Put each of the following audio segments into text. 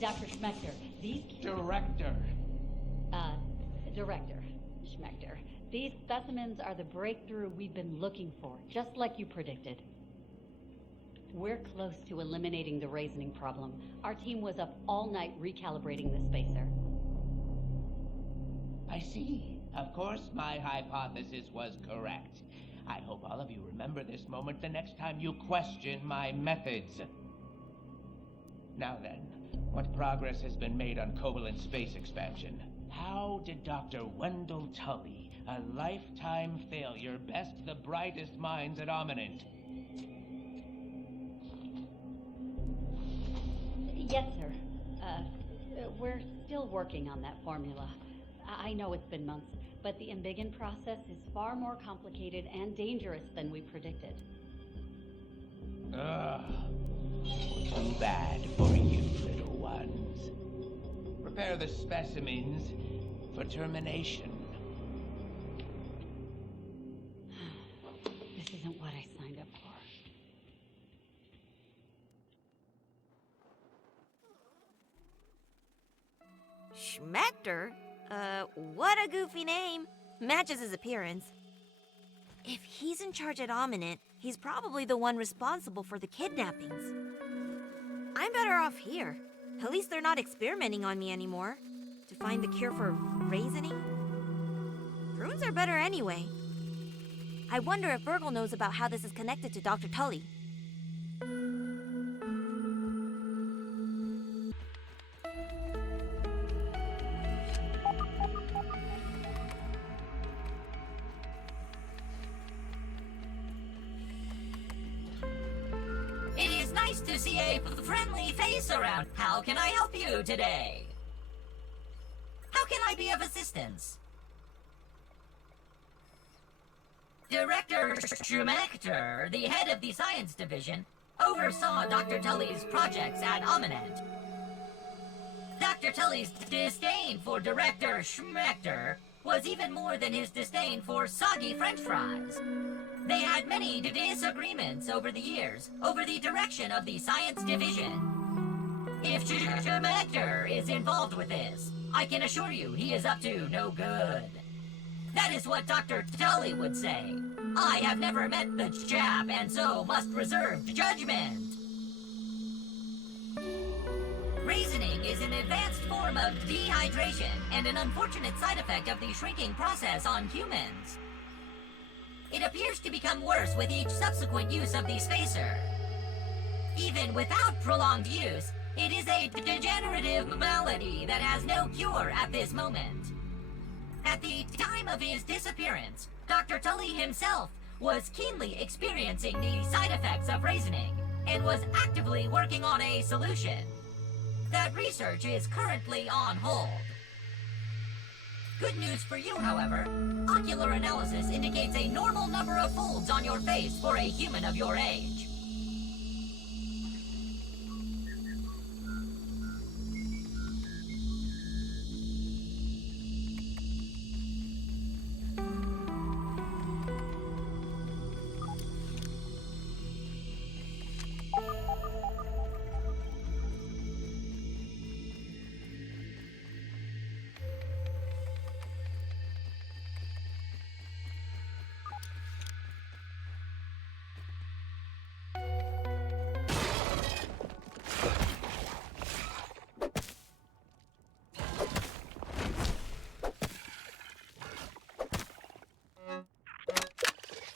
Dr. Schmechter, these... Director. Director Schmechter. These specimens are the breakthrough we've been looking for, just like you predicted. We're close to eliminating the raising problem. Our team was up all night recalibrating the spacer. I see. Of course, my hypothesis was correct. I hope all of you remember this moment the next time you question my methods. Now then, what progress has been made on covalent space expansion? How did Dr. Wendell Tully, a lifetime failure, best the brightest minds at Ominent? Yes, sir. We're still working on that formula. I know it's been months, but the Embiggen process is far more complicated and dangerous than we predicted. Ugh. Too bad for you, little ones. Prepare the specimens for termination. This isn't what I signed up for. Schmechter? What a goofy name. Matches his appearance. If he's in charge at Ominent, he's probably the one responsible for the kidnappings. I'm better off here. At least they're not experimenting on me anymore. To find the cure for raising? Prunes are better anyway. I wonder if Virgil knows about how this is connected to Dr. Tully. It is nice to see a friendly face around. How can I help you today? How can I be of assistance? Director Schmechter, the head of the science division, oversaw Dr. Tully's projects at Ominent. Dr. Tully's disdain for Director Schmechter was even more than his disdain for soggy French fries. They had many disagreements over the years over the direction of the science division. If Schmechter is involved with this, I can assure you he is up to no good. That is what Dr. Tully would say. I have never met the chap and so must reserve judgment. Raising is an advanced form of dehydration and an unfortunate side effect of the shrinking process on humans. It appears to become worse with each subsequent use of the spacer. Even without prolonged use, it is a degenerative malady that has no cure at this moment. At the time of his disappearance, Dr. Tully himself was keenly experiencing the side effects of raising and was actively working on a solution. That research is currently on hold. Good news for you, however. Ocular analysis indicates a normal number of folds on your face for a human of your age.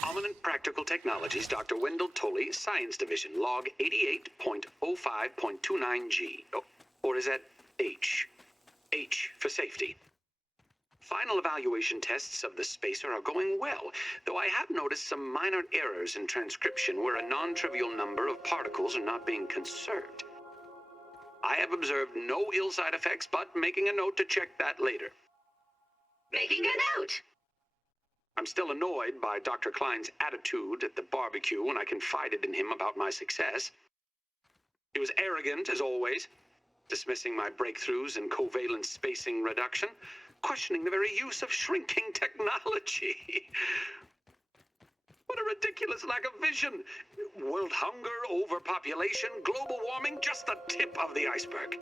Ominent Practical Technologies, Dr. Wendell Tully, Science Division, log 88.05.29G. Oh, or is that H? H for safety. Final evaluation tests of the spacer are going well, though I have noticed some minor errors in transcription where a non-trivial number of particles are not being conserved. I have observed no ill side effects, but making a note to check that later. Making a note! I'm still annoyed by Dr. Klein's attitude at the barbecue when I confided in him about my success. He was arrogant, as always, dismissing my breakthroughs in covalent spacing reduction, questioning the very use of shrinking technology. What a ridiculous lack of vision. World hunger, overpopulation, global warming, just the tip of the iceberg.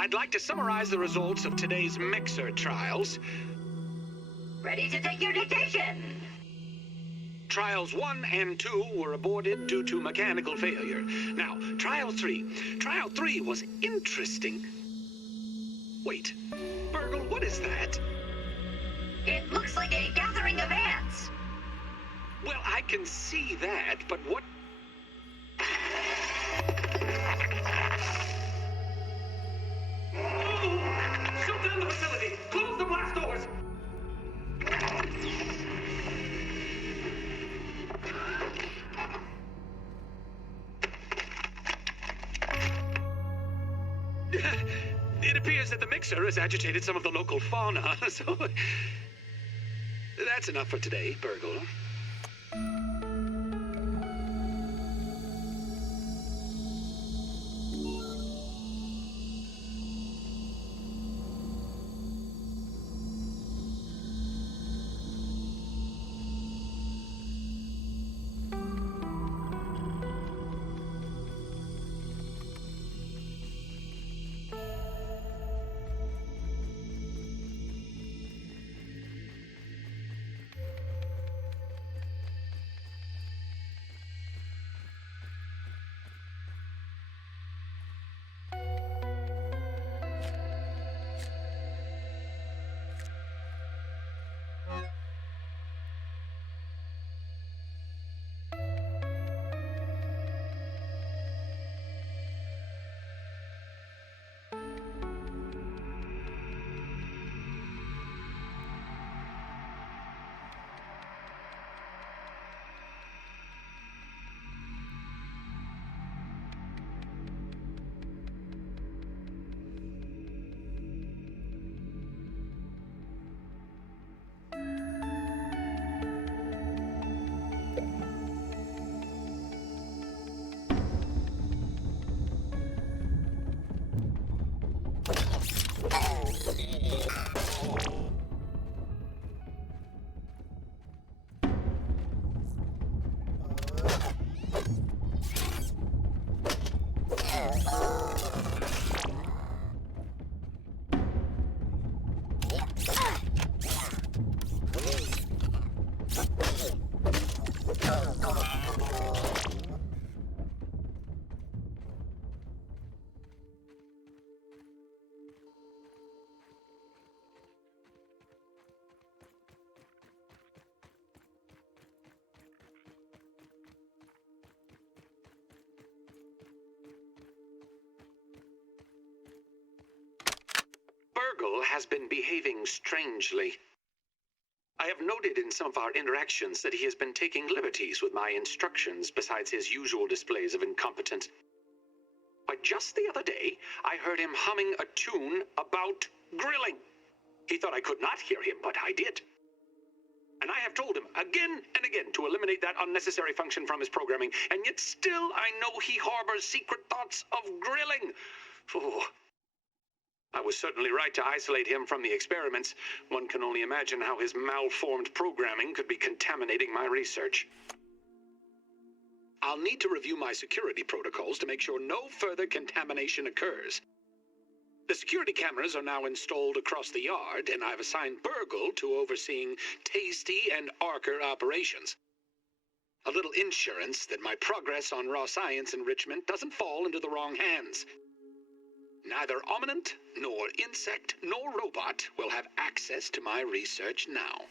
I'd like to summarize the results of today's mixer trials. Ready to take your dictation. Trials 1 and 2 were aborted due to mechanical failure. Now, Trial 3. Trial 3 was interesting. Wait, Burgle, what is that? It looks like a gathering of ants. Well, I can see that, but what... Shut down the facility! Close the blast doors! It appears that the mixer has agitated some of the local fauna, so... That's enough for today, Burgle. Burgle has been behaving strangely. I have noted in some of our interactions that he has been taking liberties with my instructions besides his usual displays of incompetence. But just the other day, I heard him humming a tune about grilling. He thought I could not hear him, but I did. And I have told him again and again to eliminate that unnecessary function from his programming, and yet still I know he harbors secret thoughts of grilling. Oh. I was certainly right to isolate him from the experiments. One can only imagine how his malformed programming could be contaminating my research. I'll need to review my security protocols to make sure no further contamination occurs. The security cameras are now installed across the yard, and I've assigned Burgle to overseeing Tasty and Arker operations. A little insurance that my progress on raw science enrichment doesn't fall into the wrong hands. Neither ominent, nor insect, nor robot will have access to my research now.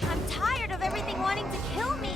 I'm tired of everything wanting to kill me!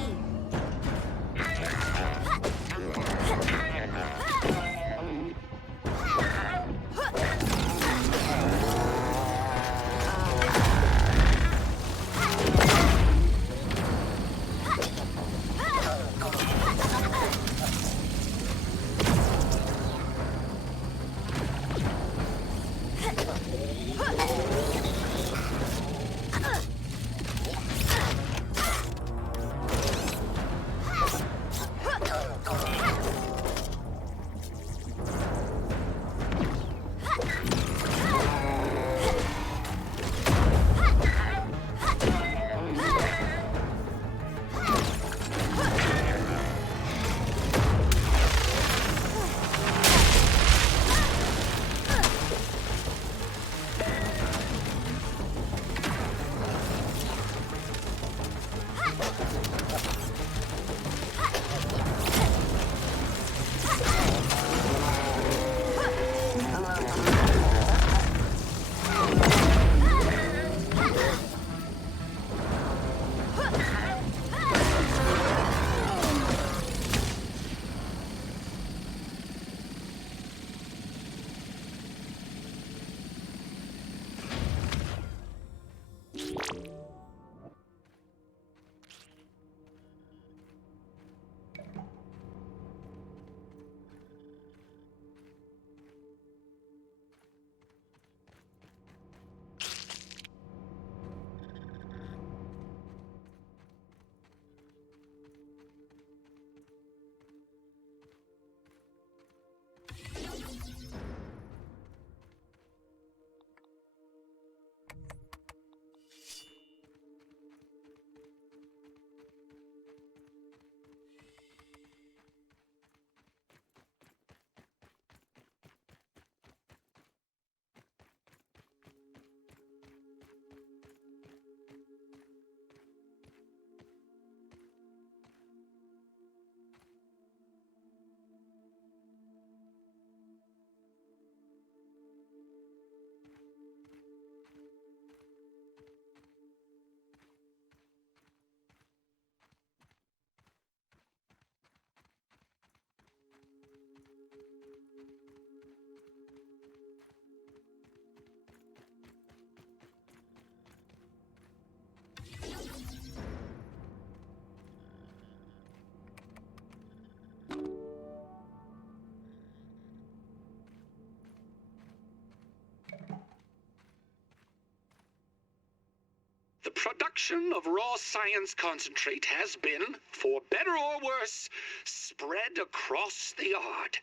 The production of raw science concentrate has been, for better or worse, spread across the yard.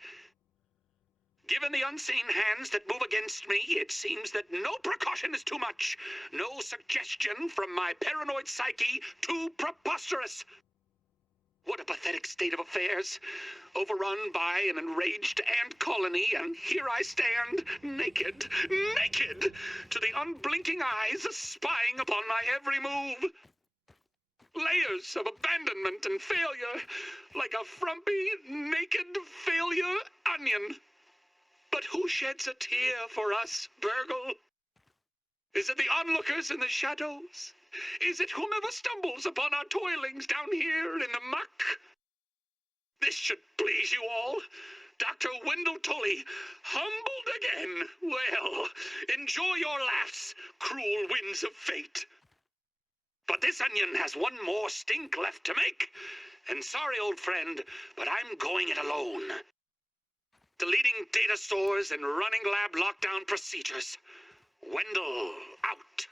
Given the unseen hands that move against me, it seems that no precaution is too much. No suggestion from my paranoid psyche too preposterous. What a pathetic state of affairs. Overrun by an enraged ant colony, and here I stand, naked, to the unblinking eyes spying upon my every move. Layers of abandonment and failure, like a frumpy, naked failure onion. But who sheds a tear for us, Burgle? Is it the onlookers in the shadows? Is it whomever stumbles upon our toilings down here in the muck? This should please you all. Dr. Wendell Tully, humbled again. Well, enjoy your laughs, cruel winds of fate. But this onion has one more stink left to make. And sorry, old friend, but I'm going it alone. Deleting data stores and running lab lockdown procedures. Wendell, out.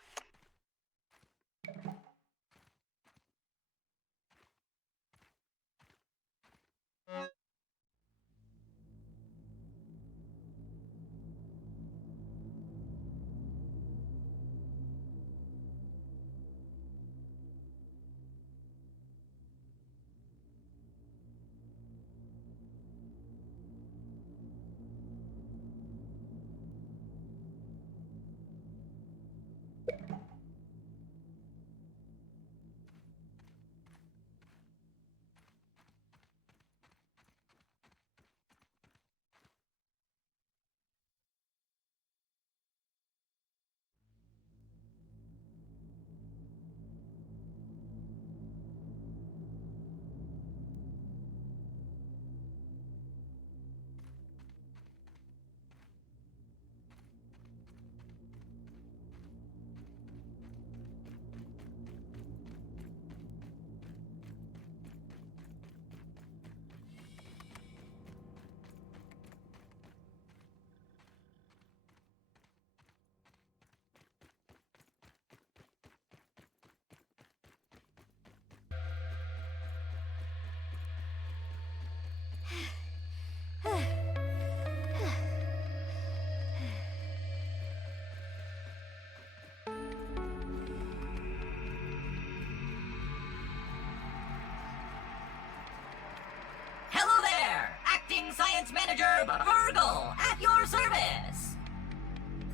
Hello there! Acting Science Manager Virgil at your service!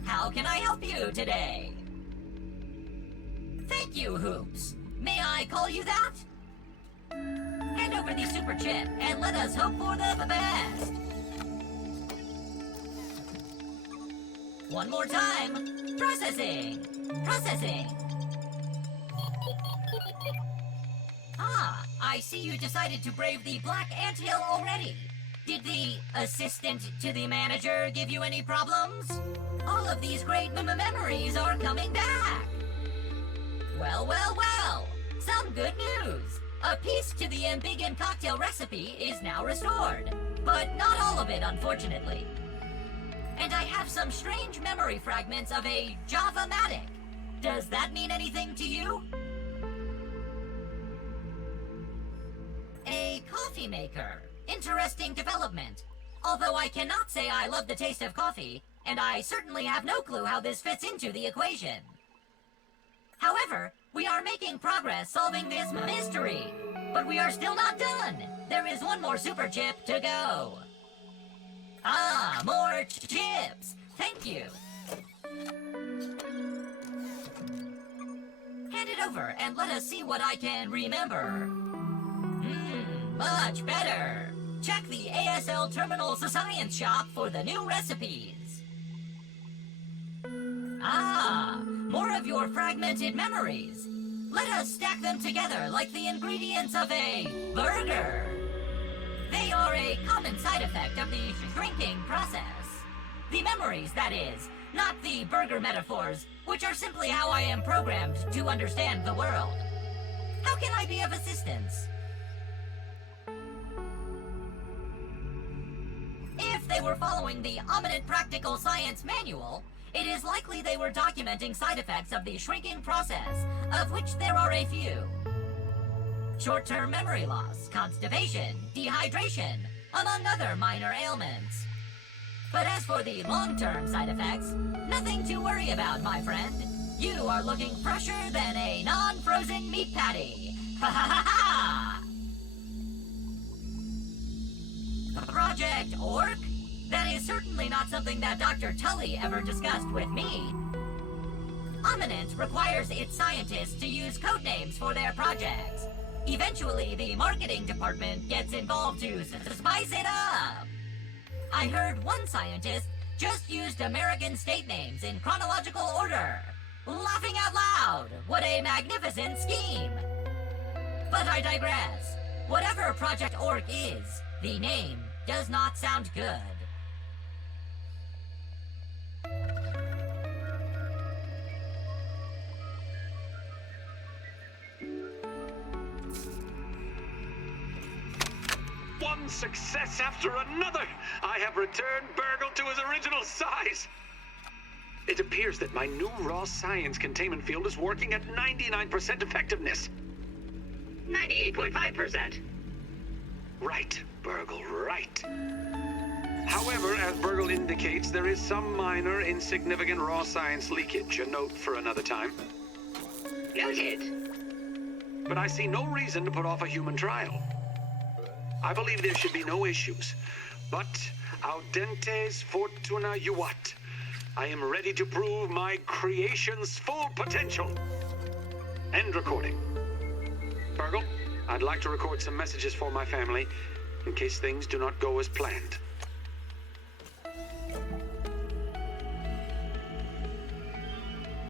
How can I help you today? Thank you, Hoops. May I call you that? Hand over the super chip and let us hope for the best. One more time. Processing. Processing. Ah, I see you decided to brave the black anthill already. Did the assistant to the manager give you any problems? All of these great memories are coming back. Well, well, well. Some good news. A piece to the ambiguous cocktail recipe is now restored. But not all of it, unfortunately. And I have some strange memory fragments of a Java-matic. Does that mean anything to you? A coffee maker. Interesting development. Although I cannot say I love the taste of coffee, and I certainly have no clue how this fits into the equation. However, we are making progress solving this mystery. But we are still not done. There is one more super chip to go. Ah, more chips. Thank you. Hand it over and let us see what I can remember. Much better. Check the ASL Terminal's Science Shop for the new recipes. Ah, more of your fragmented memories. Let us stack them together like the ingredients of a burger. They are a common side effect of the shrinking process. The memories, that is, not the burger metaphors, which are simply how I am programmed to understand the world. How can I be of assistance? If they were following the Ominent Practical Science Manual, it is likely they were documenting side effects of the shrinking process, of which there are a few. Short-term memory loss, constipation, dehydration, among other minor ailments. But as for the long-term side effects, nothing to worry about, my friend. You are looking fresher than a non-frozen meat patty. Ha ha ha ha! Project Orc? That is certainly not something that Dr. Tully ever discussed with me. Ominent requires its scientists to use code names for their projects. Eventually, the marketing department gets involved to spice it up. I heard one scientist just used American state names in chronological order. Laughing out loud! What a magnificent scheme! But I digress. Whatever Project Orc is, the name does not sound good. One success after another! I have returned Burgle to his original size! It appears that my new raw science containment field is working at 99% effectiveness. 98.5%. Right, Burgle, right. However, as Burgle indicates, there is some minor, insignificant raw science leakage. A note for another time. Noted. But I see no reason to put off a human trial. I believe there should be no issues. But audentes fortuna juvat. I am ready to prove my creation's full potential. End recording. Burgle, I'd like to record some messages for my family in case things do not go as planned.